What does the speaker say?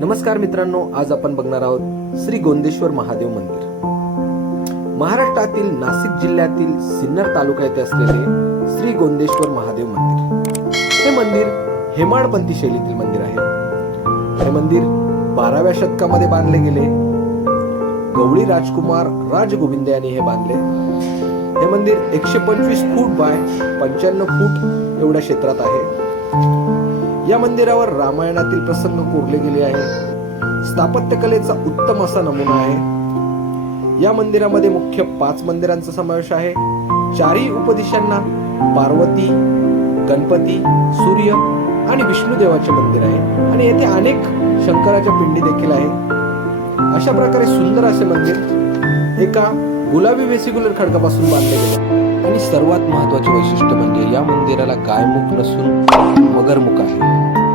नमस्कार मित्रांनो आज आपण बघणार आहोत श्री गोंदेश्वर महादेव मंदिर. महाराष्ट्रातील नाशिक जिल्ह्यातील सिन्नर तालुका येथे असलेले श्री गोंदेश्वर महादेव मंदिर. हे मंदिर हेमाडपंथी शैलीतील मंदिर आहे. हे मंदिर बाराव्या शतकामध्ये बांधले गेले. गवळी राजकुमार राजगोविंद यांनी हे बांधले. हे मंदिर एकशे पंचवीस फूट बाय पंच्याण्णव फूट एवढ्या क्षेत्रात आहे. या मंदिरावर रामायणातील प्रसंग कोरले गेले आहे स्थापत्यकलेचा उत्तम असा नमुना आहे. या मंदिरामध्ये मुख्य पाच मंदिरांचा समावेश आहे. चारही उपदिशांना पार्वती गणपती सूर्य आणि विष्णुदेवाचे मंदिर आहे. आणि येथे अनेक शंकराच्या पिंडी देखील आहे अशा प्रकारे सुंदर असे मंदिर एका गुलाबी वेसिक्युलर खडकापासून बांधले गेले. आणि सर्वात महत्त्वाचे वैशिष्ट्य म्हणजे या मंदिराला गायमुख नसून मगरमुख आहे.